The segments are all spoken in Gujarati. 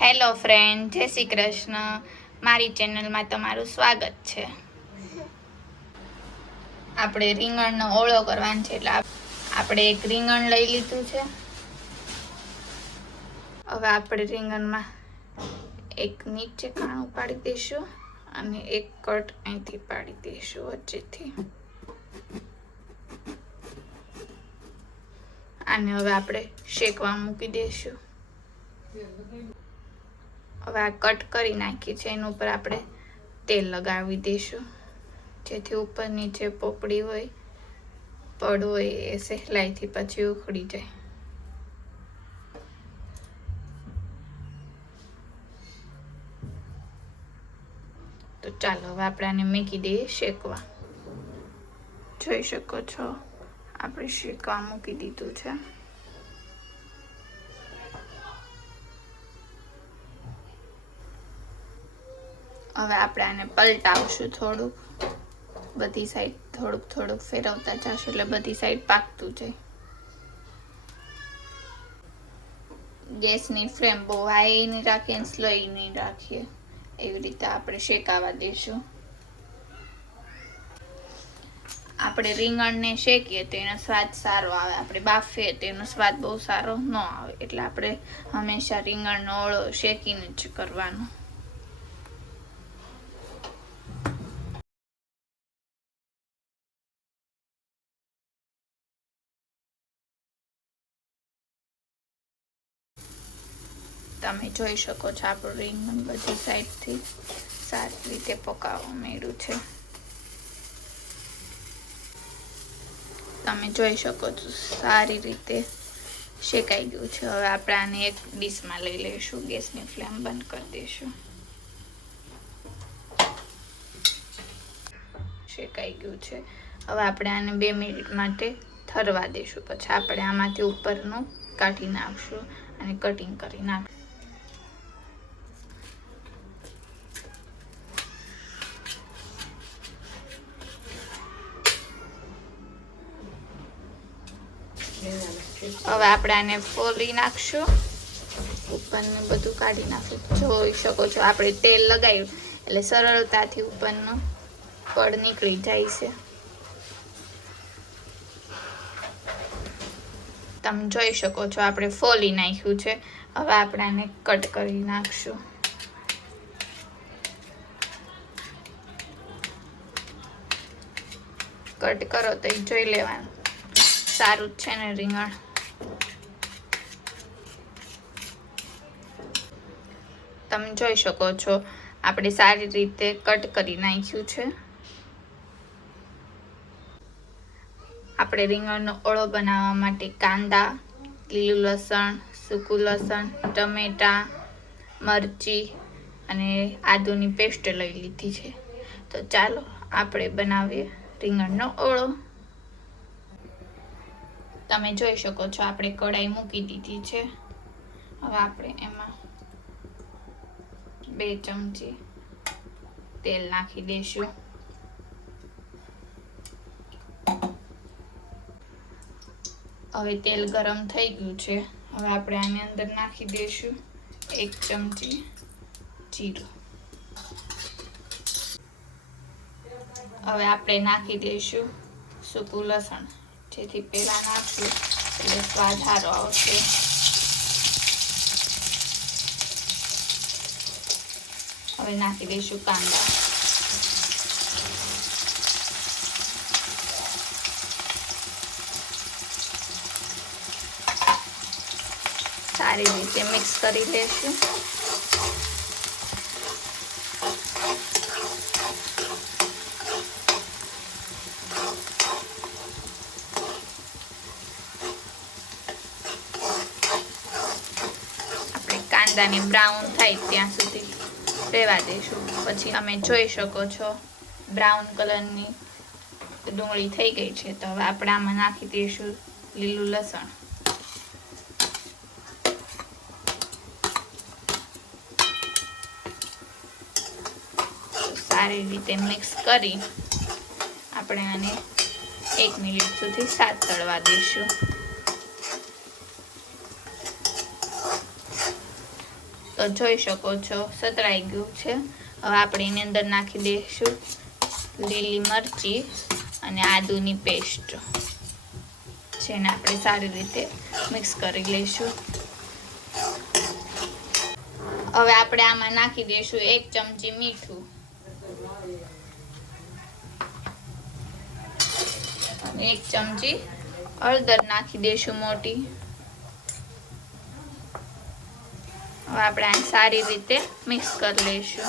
હેલો ફ્રેન્ડ, જય શ્રી કૃષ્ણ. મારી ચેનલમાં તમારું સ્વાગત છે. આપણે રીંગણનો ઓળો કરવાનો છે, એટલે આપણે એક રીંગણ લઈ લીધું છે. હવે આપણે રીંગણમાં એક નીચે કાણું પાડી દઈશું અને એક કટ અહીંથી પાડી દઈશું વચ્ચેથી. આને હવે આપણે શેકવા મૂકી દઈશું. હવે આ કટ કરી નાખી છે, એના ઉપર આપણે તેલ લગાવી દઈશું, જેથી ઉપર નીચે પોપડી હોય પડ હોય એ સહેલાઈથી પછી ઉખડી જાય. તો ચાલો હવે આપણે આને મૂકી દઈએ શેકવા. જોઈ શકો છો આપણે શેકવા મૂકી દીધું છે. હવે આપણે આને પલટાવશું થોડુંક, બધી સાઈડ થોડુંક ફેરવતા જશું એટલે બધી સાઈડ પાકતું જાય. ગેસની ફ્લેમ બહુ હાઈ નહીં રાખીએ અને સ્લો નહીં રાખીએ, એવી રીતે આપણે શેકાવા દઈશું. આપણે રીંગણને શેકીએ તો એનો સ્વાદ સારો આવે, આપણે બાફીએ તો એનો સ્વાદ બહુ સારો ન આવે, એટલે આપણે હંમેશા રીંગણનો ઓળો શેકીને જ કરવાનો. તમે જોઈ શકો છો આપણું રીંગણ બધી સાઈડથી સારી રીતે પકાવવા માંડ્યું છે. તમે જોઈ શકો છો સારી રીતે શેકાઈ ગયું છે. હવે આપણે આને એક ડીશમાં લઈ લઈશું, ગેસની ફ્લેમ બંધ કરી દઈશું. શેકાઈ ગયું છે. હવે આપણે આને 2 મિનિટ માટે ઠરવા દઈશું, પછી આપણે આમાંથી ઉપરનું કાઢી નાખશું અને કટિંગ કરી નાખશું. હવે આપણે આને ફોલી નાખશું, ઉપરનું બધું કાઢી નાખશું. જોઈ શકો છો આપણે તેલ લગાવ્યું એટલે સરળતાથી ઉપરનું પડ નીકળી જાય છે. તમે જોઈ શકો છો આપણે ફોલી નાખ્યું છે. હવે આપણે આને કટ કરી નાખશું. કટ કરો તો જોઈ લેવાનું સારું જ છે ને રીંગણ. તમે જોઈ શકો છો આપણે સારી રીતે કટ કરી નાખ્યું છે. આપણે રીંગણનો ઓળો બનાવવા માટે કાંદા, લીલું લસણ, સૂકું લસણ, ટમેટા, મરચી અને આદુની પેસ્ટ લઈ લીધી છે. તો ચાલો આપણે બનાવીએ રીંગણનો ઓળો. તમે જોઈ શકો છો આપણે કઢાઈ મૂકી દીધી છે. હવે આપણે એમાં 2 ચમચી તેલ નાખી દઈશું. હવે તેલ ગરમ થઈ ગયું છે. હવે આપણે આની અંદર નાખી દઈશું 1 ચમચી જીરું. હવે આપણે નાખી દઈશું સૂકું લસણ, જેથી પહેલા નાખશું એટલે સ્વાદ સારો આવશે. હવે નાખી દઈશું કાંદા. સારી રીતે મિક્સ કરી લઈશું. કાંદાને બ્રાઉન થાય ત્યાં સુધી રહેવા દઈશું. પછી તમે જોઈ શકો છો બ્રાઉન કલરની ડુંગળી થઈ ગઈ છે. તો હવે આપણે આમાં નાખી દઈશું લીલું લસણ. સારી રીતે મિક્સ કરી આપણે આને 1 મિનિટ સુધી સાતળવા દઈશું. તો તો જોઈ શકો છો સતરાઈ ગયું છે. હવે આપણે એની અંદર નાખી દઈશું લીલી મરચી અને આદુની પેસ્ટ, જેને આપણે સારી રીતે મિક્સ કરી લઈશું. હવે આપણે આમાં નાખી દઈશું 1 ચમચી મીઠું અને 1 ચમચી હળદર નાખી દઈશું મોટી. હવે આપણે આ સારી રીતે મિક્સ કરી લઈશું.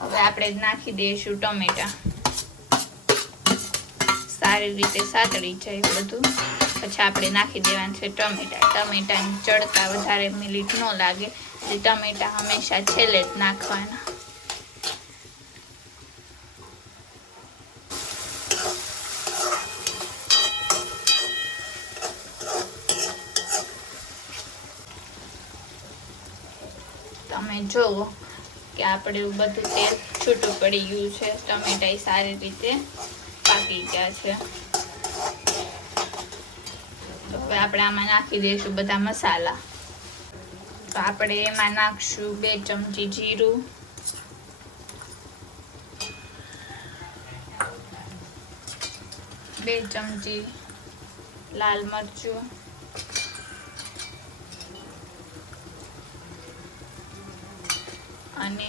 હવે આપણે નાખી દઈશું ટમેટા. સારી રીતે સાતળી જાય બધું પછી આપણે નાખી દેવાનું છે ટમેટા. ટમેટાની ચડતા વધારે મિનિટ ન લાગે એટલે ટમેટા હંમેશા છેલ્લે જ નાખવાના. તમે જુઓ કે આપણે બધું તેલ છૂટું પડી ગયું છે. ટમેટા સારી રીતે પાકી ગયા છે. તો હવે આપણે આમાં નાખી દઈશું બધા મસાલા. તો આપણે એમાં નાખશું 2 ચમચી જીરું, 2 ચમચી લાલ મરચું, અને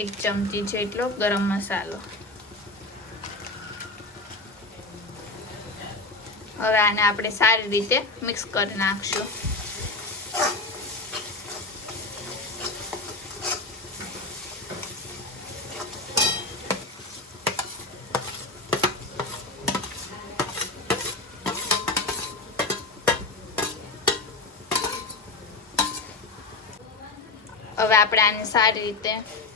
1 ચમચી જેટલો ગરમ મસાલો. હવે આને આપણે સારી રીતે મિક્સ કરી નાખશું. હવે આપણે આને સારી રીતે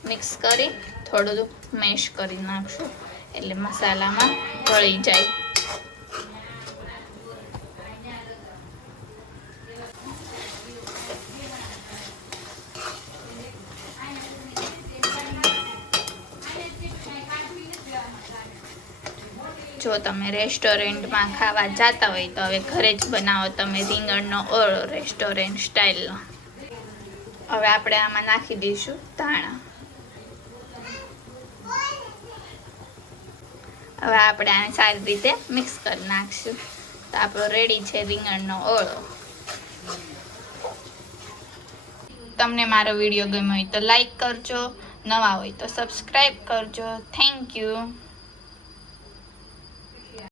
મિક્સ કરી થોડું મેશ કરી નાખશું એટલે મસાલામાં ભળી જાય. જો તમે રેસ્ટોરન્ટમાં ખાવા જતા હોય તો હવે ઘરે જ બનાવો તમે રીંગણનો ઓળો રેસ્ટોરન્ટ સ્ટાઇલનો. હવે આપણે આમાં નાખી દઈશું ધાણા. હવે આપણે આને સારી રીતે મિક્સ કરી નાખશું. તો આપણો રેડી છે રીંગણનો ઓળો. તમને મારો વિડીયો ગમ્યો હોય તો લાઈક કરજો, નવા હોય તો સબસ્ક્રાઈબ કરજો. Thank you.